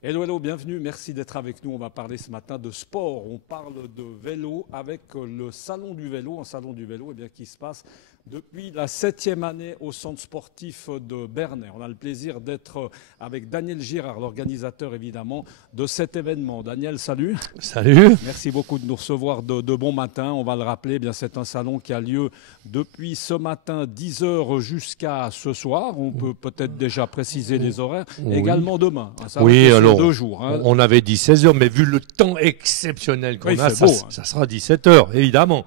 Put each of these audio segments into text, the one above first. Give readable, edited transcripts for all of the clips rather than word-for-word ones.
Hello, hello, bienvenue, merci d'être avec nous. On va parler ce matin de sport. On parle de vélo avec le Salon du vélo, un salon du vélo qui se passe depuis la 7e année au centre sportif de Bernay. On a le plaisir d'être avec Daniel Girard, l'organisateur évidemment de cet événement. Daniel, salut. Salut. Merci beaucoup de nous recevoir de bon matin. On va le rappeler, c'est un salon qui a lieu depuis ce matin 10h jusqu'à ce soir. On peut peut-être déjà préciser les horaires. Oui. Également demain. Ça oui, alors 2 jours. On avait dit 16h, mais vu le temps exceptionnel qu'on a, ça sera 17h, évidemment.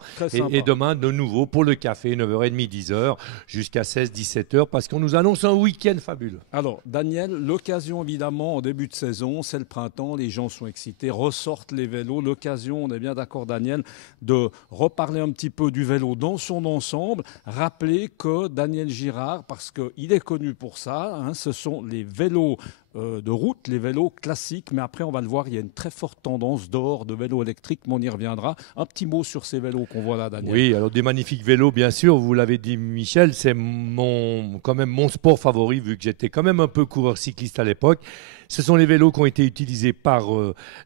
Et demain, de nouveau, pour le café, 9h30, 10h, jusqu'à 16-17h, parce qu'on nous annonce un week-end fabuleux. Alors, Daniel, l'occasion, évidemment, en début de saison, c'est le printemps, les gens sont excités, ressortent les vélos. L'occasion, on est bien d'accord, Daniel, de reparler un petit peu du vélo dans son ensemble. Rappeler que Daniel Girard, parce qu'il est connu pour ça, ce sont les vélos de route, les vélos classiques, mais après on va le voir, il y a une très forte tendance d'or de vélos électriques, mais on y reviendra. Un petit mot sur ces vélos qu'on voit là, Daniel. Oui, alors des magnifiques vélos, bien sûr, vous l'avez dit Michel, c'est quand même mon sport favori, vu que j'étais quand même un peu coureur cycliste à l'époque. Ce sont les vélos qui ont été utilisés par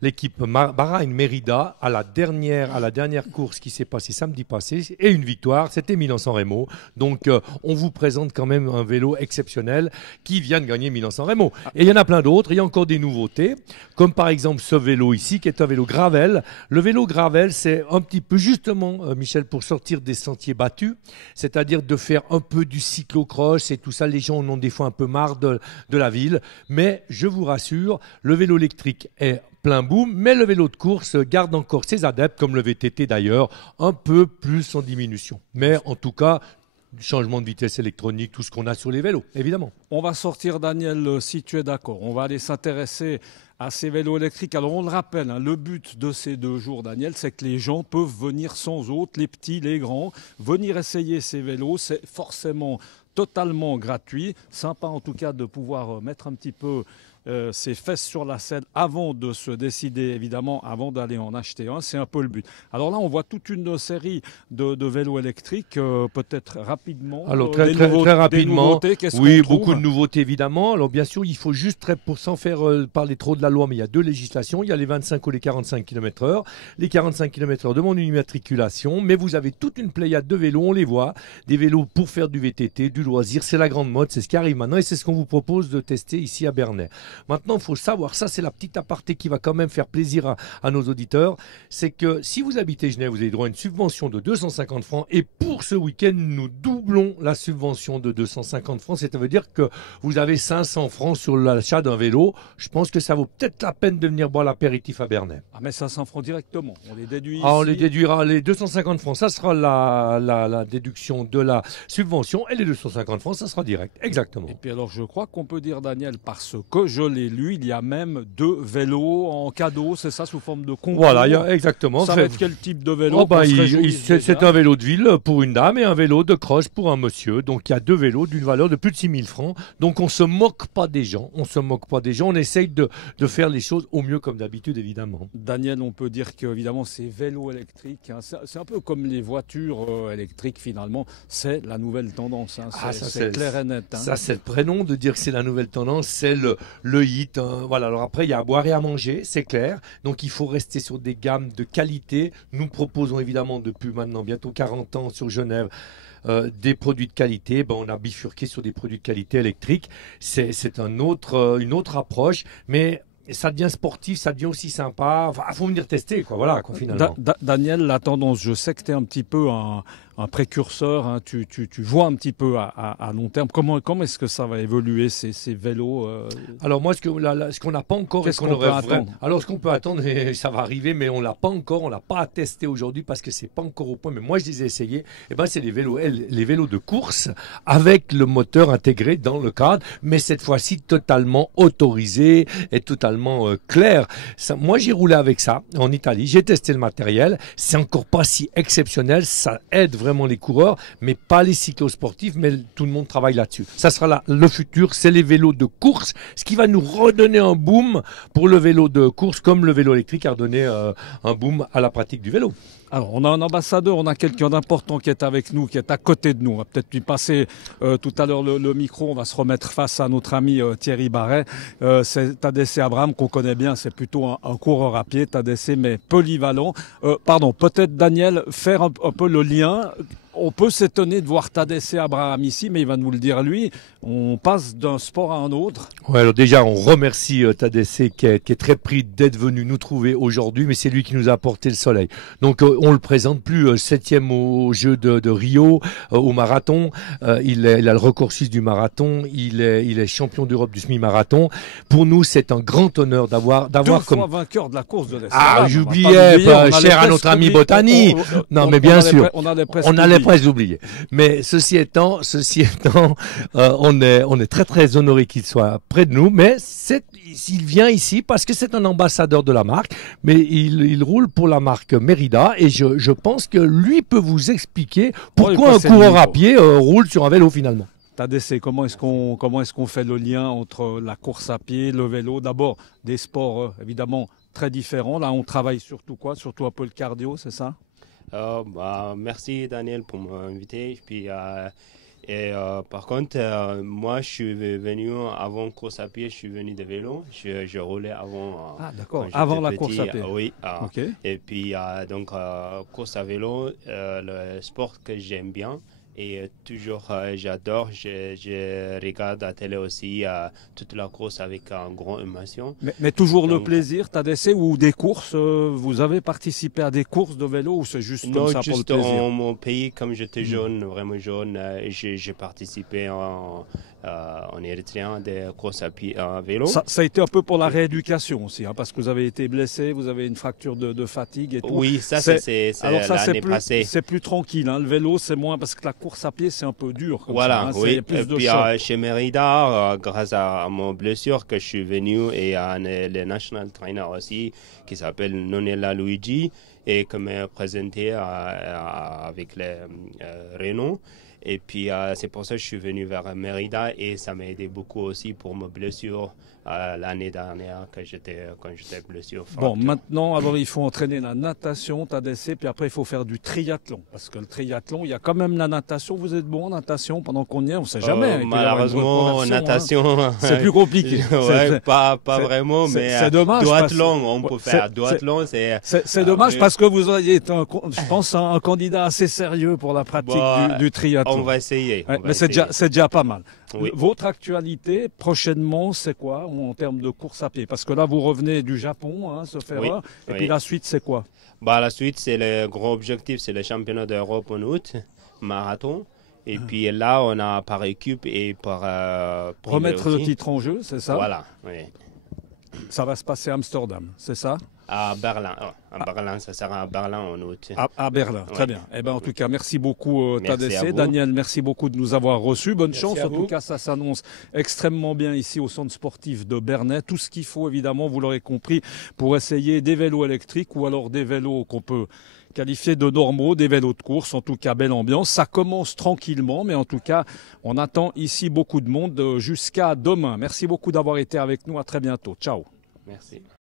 l'équipe Bahrain Merida à la dernière course qui s'est passée samedi passé, et une victoire, c'était Milan-San Remo. Donc on vous présente quand même un vélo exceptionnel qui vient de gagner Milan-San Remo. Et il y en a plein d'autres, il y a encore des nouveautés, comme par exemple ce vélo ici, qui est un vélo gravel. Le vélo gravel, c'est un petit peu justement, Michel, pour sortir des sentiers battus, c'est-à-dire de faire un peu du cyclocross et tout ça. Les gens en ont des fois un peu marre de la ville, mais je vous rassure, le vélo électrique est plein boom, mais le vélo de course garde encore ses adeptes, comme le VTT d'ailleurs, un peu plus en diminution. Mais en tout cas, changement de vitesse électronique, tout ce qu'on a sur les vélos, évidemment. On va sortir, Daniel, si tu es d'accord. On va aller s'intéresser à ces vélos électriques. Alors on le rappelle, le but de ces 2 jours, Daniel, c'est que les gens peuvent venir sans hôte, les petits, les grands, venir essayer ces vélos. C'est forcément totalement gratuit. Sympa en tout cas de pouvoir mettre un petit peu ses fesses sur la selle avant de se décider, évidemment, avant d'aller en acheter un. C'est un peu le but. Alors là, on voit toute une série de vélos électriques, peut-être rapidement. Alors très rapidement, oui, beaucoup de nouveautés évidemment. Alors bien sûr, il faut juste, sans faire parler trop de la loi, mais il y a 2 législations. Il y a les 25 ou les 45 km/h. Les 45 km/h demandent une immatriculation, mais vous avez toute une pléiade de vélos, on les voit. Des vélos pour faire du VTT, du loisir, c'est la grande mode, c'est ce qui arrive maintenant et c'est ce qu'on vous propose de tester ici à Bernay. Maintenant, il faut savoir, ça c'est la petite aparté qui va quand même faire plaisir à nos auditeurs, c'est que si vous habitez Genève, vous avez droit à une subvention de 250 francs et pour ce week-end, nous doublons la subvention de 250 francs, c'est-à-dire que vous avez 500 francs sur l'achat d'un vélo. Je pense que ça vaut peut-être la peine de venir boire l'apéritif à Bernay. Ah mais 500 francs directement, on les déduit ici. On les déduira, les 250 francs, ça sera la déduction de la subvention et les 250 francs, ça sera direct, exactement. Et puis alors je crois qu'on peut dire, Daniel, parce que je l'ai lu, il y a même 2 vélos en cadeau, c'est ça, sous forme de concours. Voilà, exactement. Ça va être quel type de vélo? C'est un vélo de ville pour une dame et un vélo de cross pour un monsieur. Donc il y a 2 vélos d'une valeur de plus de 6 000 francs. Donc on ne se moque pas des gens. On essaye de faire les choses au mieux comme d'habitude, évidemment. Daniel, on peut dire que évidemment ces vélos électriques, c'est un peu comme les voitures électriques finalement. C'est la nouvelle tendance. C'est clair et net. Ça c'est le prénom de dire que c'est la nouvelle tendance. C'est le hit. Voilà. Alors après, il y a à boire et à manger, c'est clair. Donc il faut rester sur des gammes de qualité. Nous proposons évidemment depuis maintenant bientôt 40 ans sur Genève des produits de qualité. On a bifurqué sur des produits de qualité électriques. C'est une autre approche, mais ça devient sportif, ça devient aussi sympa. Enfin, faut venir tester, quoi. Voilà, quoi, finalement. Daniel, la tendance, je sais que tu es un petit peu un précurseur, tu vois un petit peu à long terme. Comment est-ce que ça va évoluer ces vélos Alors moi, ce qu'on n'a pas encore, qu'est-ce qu'on peut attendre? Alors ce qu'on peut attendre, et ça va arriver, mais on l'a pas encore, on l'a pas testé aujourd'hui parce que c'est pas encore au point. Mais moi, je les ai essayés. C'est les vélos de course avec le moteur intégré dans le cadre, mais cette fois-ci totalement autorisé et totalement clair. Moi, j'ai roulé avec ça en Italie. J'ai testé le matériel. C'est encore pas si exceptionnel. Ça aide vraiment les coureurs, mais pas les cyclosportifs, mais tout le monde travaille là-dessus. Ça sera là, le futur, c'est les vélos de course, ce qui va nous redonner un boom pour le vélo de course, comme le vélo électrique a redonné un boom à la pratique du vélo. Alors, on a un ambassadeur, on a quelqu'un d'important qui est avec nous, qui est à côté de nous. On va peut-être lui passer tout à l'heure le micro. On va se remettre face à notre ami Thierry Barret. C'est Tadesse Abraham qu'on connaît bien. C'est plutôt un coureur à pied, Tadesse, mais polyvalent. Pardon, peut-être Daniel, faire un peu le lien. On peut s'étonner de voir Tadesse Abraham ici, mais il va nous le dire lui. On passe d'un sport à un autre. Ouais, alors déjà, on remercie Tadesse qui est très pris d'être venu nous trouver aujourd'hui, mais c'est lui qui nous a apporté le soleil. Donc, on le présente plus 7e au jeu de Rio, au marathon. Il a le record suisse du marathon. Il est champion d'Europe du semi-marathon. Pour nous, c'est un grand honneur d'avoir comme fois vainqueur de la course de l'Est. Ah, j'oubliais, cher à notre ami Botani. Non, mais bien sûr, on allait presque oublier. Mais ceci étant, on est très très honoré qu'il soit près de nous, mais il vient ici parce que c'est un ambassadeur de la marque, mais il roule pour la marque Merida et je pense que lui peut vous expliquer pourquoi un coureur à pied roule sur un vélo finalement. Tadesse, comment est-ce qu'on fait le lien entre la course à pied, le vélo? D'abord, des sports évidemment très différents. Là, on travaille surtout quoi? Surtout un peu le cardio, c'est ça? Merci Daniel pour m'inviter. Puis, par contre, moi je suis venu avant course à pied, je suis venu de vélo. Je roulais avant. Ah d'accord, avant la course à pied. Oui. Okay. Et puis donc course à vélo, le sport que j'aime bien. Et toujours, j'adore, je regarde à la télé aussi toute la course avec une grande émotion. Mais toujours le plaisir, Tadesse, ou des courses, vous avez participé à des courses de vélo ou c'est juste comme ça pour le plaisir? Non, juste en mon pays, comme j'étais jeune, vraiment jeune, j'ai participé en érythréen des courses à pied, à vélo. Ça a été un peu pour la rééducation aussi, hein, parce que vous avez été blessé, vous avez une fracture de fatigue et tout. Oui, ça c'est l'année passée. C'est plus tranquille, hein, le vélo c'est moins, parce que la course à pied c'est un peu dur. Comme voilà, ça, hein, oui. Et puis chez Merida, grâce à mon blessure que je suis venu et à le national trainer aussi, qui s'appelle Nonella Luigi, et qui m'a présenté avec les Renault. Et puis, c'est pour ça que je suis venu vers Merida et ça m'a aidé beaucoup aussi pour mes blessures l'année dernière quand j'étais blessure. Bon, maintenant, alors il faut entraîner la natation, Tadesse, puis après il faut faire du triathlon. Parce que le triathlon, il y a quand même la natation. Vous êtes bon en natation pendant qu'on y est? On ne sait jamais. Malheureusement, natation, hein. C'est plus compliqué. Ouais, pas vraiment, mais c'est dommage. Duathlon, on peut faire. Duathlon, c'est dommage parce que vous auriez été, je pense, un candidat assez sérieux pour la pratique du triathlon. On va essayer. Mais c'est déjà pas mal. Oui. Votre actualité, prochainement, c'est quoi en termes de course à pied? Parce que là, vous revenez du Japon, hein, ce faire. Et puis la suite, c'est quoi? La suite, c'est le gros objectif, c'est le championnat d'Europe en août, marathon. Et puis là, on a par équipe et par... remettre le titre en jeu, c'est ça? Voilà, oui. Ça va se passer à Amsterdam, c'est ça? À Berlin. Berlin, ça sera à Berlin en août. À Berlin, très bien. Eh ben, en tout cas, merci beaucoup Tadesse. Daniel, merci beaucoup de nous avoir reçus. Bonne chance. En tout cas, ça s'annonce extrêmement bien ici au centre sportif de Bernay. Tout ce qu'il faut, évidemment, vous l'aurez compris, pour essayer des vélos électriques ou alors des vélos qu'on peut qualifier de normaux, des vélos de course. En tout cas, belle ambiance. Ça commence tranquillement, mais en tout cas, on attend ici beaucoup de monde jusqu'à demain. Merci beaucoup d'avoir été avec nous. À très bientôt. Ciao. Merci.